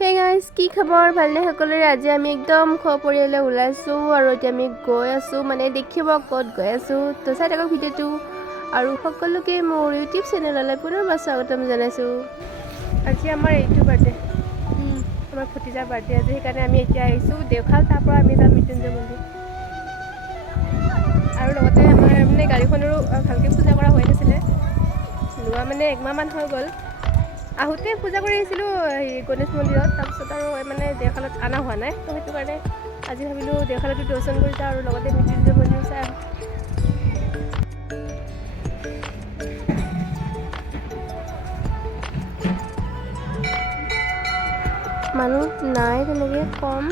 Hey guys, কি খবৰ? ভালনে সকলোৰে? আজি আমি একদম সপৰিয়ালে ওলাইছোঁ আৰু এতিয়া আমি গৈ আছোঁ, মানে দেখিব ক'ত গৈ আছোঁ। তো চাই থাকক ভিডিঅ'টো আৰু সকলোকে মোৰ ইউটিউব চেনেললৈ পুনৰবাৰ স্বাগতম জনাইছোঁ। আজি আমাৰ এইটো বাৰ্থডে, আমাৰ ভতিজাৰ বাৰ্থডে আজি, সেইকাৰণে আমি এতিয়া আহিছোঁ দেওশাল। তাৰ পৰা আমি যাম মৃত্যুঞ্জয় মন্দিৰ আৰু লগতে আমাৰ মানে গাড়ীখনৰো ভালকৈ পূজা কৰা হোৱাই নাছিলে, লোৱা মানে একমাহমান হৈ গ'ল। আহোঁতে পূজা কৰি আহিছিলোঁ গণেশ মন্দিৰত, তাৰপিছত আৰু মানে দেওশালত অনা হোৱা নাই, তো সেইটো কাৰণে আজি ভাবিলোঁ দেওশালতো দৰ্শন কৰি যাওঁ আৰু লগতে মৃত্যুঞ্জয় মন্দিৰ চাই আহোঁ। মানুহ নাই তেনেকৈ, কম,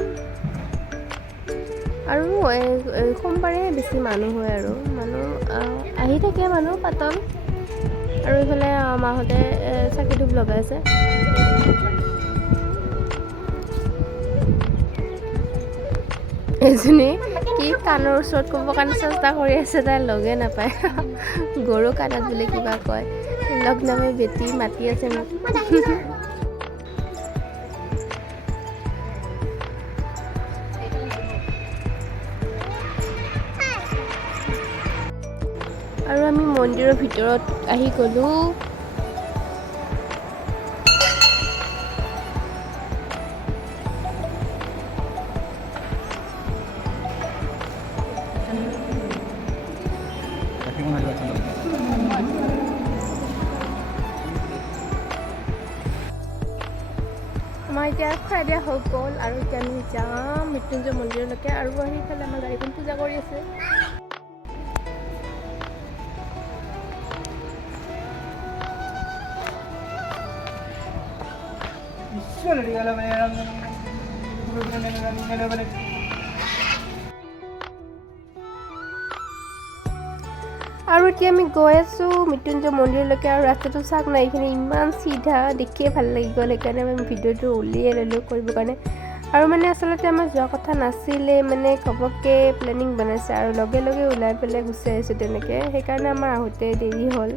আৰু সোমবাৰে বেছি মানুহ হয় আৰু মানুহ আহি থাকে, মানুহ পাতল। আৰু এইফালে মাহঁতে চাকি ধূপ লগাইছে। এজনী কি কাণৰ ওচৰত ক'ব কাৰণে চেষ্টা কৰি আছে, তাই লগে নাপায়। গৰু কাণত বোলে কিবা কয়, লগ নাপাই বেটি মাতি আছে মোক। আৰু আমি মন্দিৰৰ ভিতৰত আহি গ'লোঁ। আমাৰ এতিয়া খুৱাই দিয়া হৈ গ'ল আৰু এতিয়া আমি যাম মৃত্যুঞ্জয় মন্দিৰলৈকে, আৰু সেইফালে আমাৰ গাড়ীখন পূজা কৰি আছে। আৰু এতিয়া আমি গৈ আছোঁ মৃত্যুঞ্জয় মন্দিৰলৈকে, আৰু ৰাস্তাটো চাওক না, এইখিনি ইমান চিধা, দেখিয়ে ভাল লাগি গ'ল, সেইকাৰণে আমি ভিডিঅ'টো উলিয়াই ল'লোঁ কৰিবৰ কাৰণে। আৰু মানে আচলতে আমাৰ যোৱা কথা নাছিলে, মানে ঘপককৈ প্লেনিং বনাইছে আৰু লগে লগে ওলাই পেলাই গুচি আহিছোঁ তেনেকৈ, সেইকাৰণে আমাৰ আহোঁতে দেৰি হ'ল।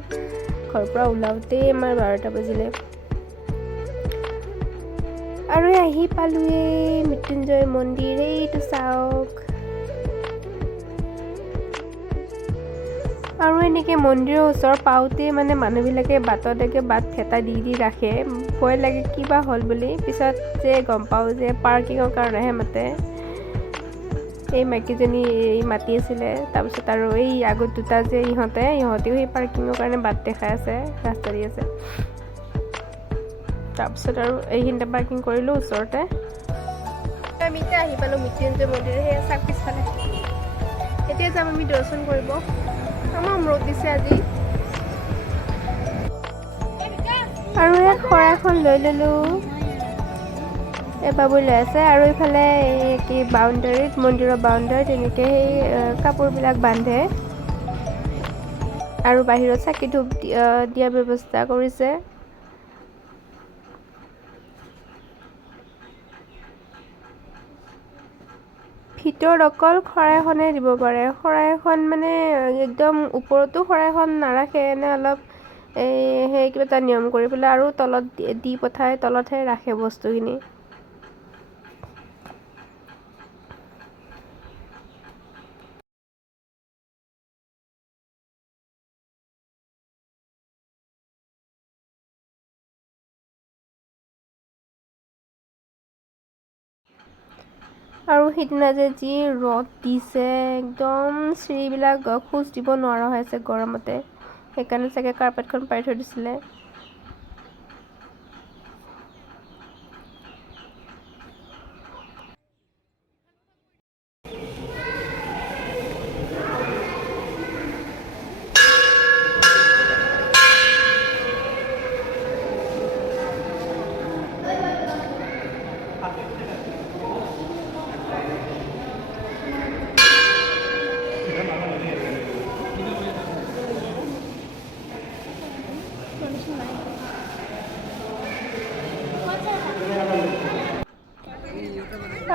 ঘৰৰ পৰা ওলাওঁতেই আমাৰ 12টা বাজিলে। আৰু আহি পালোঁৱেই মৃত্যুঞ্জয় মন্দিৰ, এইটো চাওক। আৰু এনেকৈ মন্দিৰৰ ওচৰ পাওঁতেই মানে মানুহবিলাকে বাটলৈকে বাট ভেটা দি ৰাখে, ভয় লাগে কিবা হ'ল বুলি। পিছত যে গম পাওঁ যে পাৰ্কিঙৰ কাৰণেহে মাতে। এই মাইকীজনী মাতি আছিলে, তাৰপিছত আৰু এই আগত দুটা যে ইহঁতেও সেই পাৰ্কিঙৰ কাৰণে বাট দেখাই আছে, ৰাস্তা দি আছে। তাৰপিছত আৰু এইখিনিতে পাৰ্কিং কৰিলোঁ ওচৰতে। আমি এতিয়া আহি পালোঁ মৃত্যুঞ্জয় মন্দিৰ, সেই চাওক পিছফালে। এতিয়া যাম আমি দৰ্শন কৰিব। আমাৰ ৰ'দ দিছে আজি। আৰু এই শৰাইখন লৈ ল'লোঁ, বাবুই লৈ আছে। আৰু এইফালে কি বাউণ্ডাৰীত, মন্দিৰৰ বাউণ্ডাৰীত এনেকৈ সেই কাপোৰবিলাক বান্ধে আৰু বাহিৰত চাকি ধূপ দিয়াৰ ব্যৱস্থা কৰিছে। ভিতৰত অকল শৰাইখনে দিব পাৰে, শৰাইখন মানে একদম ওপৰতো শৰাইখন নাৰাখে, এনে অলপ সেই কিবা এটা নিয়ম কৰি পেলাই আৰু তলত দি পঠাই, তলতহে ৰাখে বস্তুখিনি। আৰু সিদিনা যে যি ৰ'দ দিছে, একদম চিৰিবিলাক খোজ দিব নোৱাৰা হৈ আছে গৰমতে, সেইকাৰণে চাগে কাৰ্পেটখন পাৰি থৈ দিছিলে।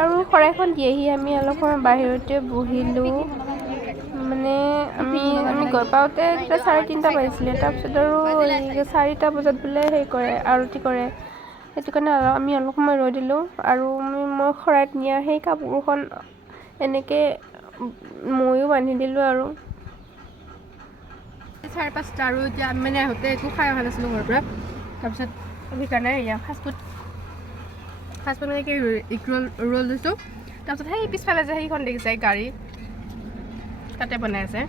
আৰু শৰাইখন দিয়েহি আমি অলপ সময় বাহিৰতে বহিলোঁ, মানে আমি গৈ পাওঁতে এতিয়া 3:30 বাজিছিলে। তাৰপিছত আৰু 4টা বজাত বোলে সেই কৰে, আৰতি কৰে। সেইটো কাৰণে আমি অলপ সময় ৰৈ দিলোঁ আৰু মই শৰাইত নিয়া সেই কাপোৰখন এনেকৈ ময়ো বান্ধি দিলোঁ আৰু 5:30 আৰু এতিয়া আমি মানে আহোঁতে একো খাই অহা নাছিলোঁ ঘৰৰ পৰা তাৰপিছত সেইকাৰণে ফাষ্টফুড মানে কি এগ ৰোল লৈছোঁ তাৰপিছত সেই পিছফালে যে সেইখন দেখিছে গাড়ী তাতে বনাই আছে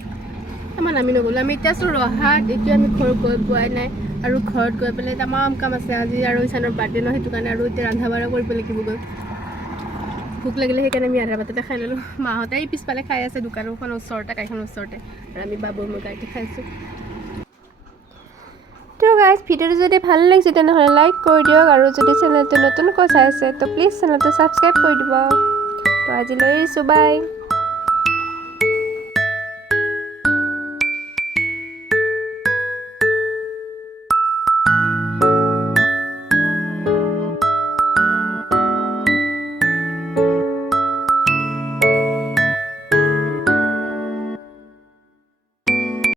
আমাৰ নামি নগ'লোঁ আমি এতিয়া আছোঁ ৰহাত এতিয়া আমি ঘৰ গৈ পোৱাই নাই আৰু ঘৰত গৈ পেলাই তামাম কাম আছে আজি আৰু ইচানৰ বাৰ্থডে ন সেইটো কাৰণে আৰু এতিয়া ৰন্ধা বঢ়া কৰিব লাগিব গৈ ভোক লাগিলে সেইকাৰণে আমি আধা বাটতে খাই ল'লোঁ মাহঁতে এই পিছফালে খাই আছে দোকানখন ওচৰতে গাড়ীখনৰ ওচৰতে আৰু আমি বাবুৰ মই গাড়ীতে খাইছোঁ তো গাইজ ভিডিঅ'টো যদি ভাল লাগিছে তেনেহ'লে লাইক কৰি দিয়ক আৰু যদি চেনেলটো নতুনকৈ চাই আছে তো প্লিজ চেনেলটো ছাবস্ক্ৰাইব কৰি দিব তো আজিলৈ এৰিছোঁ বাই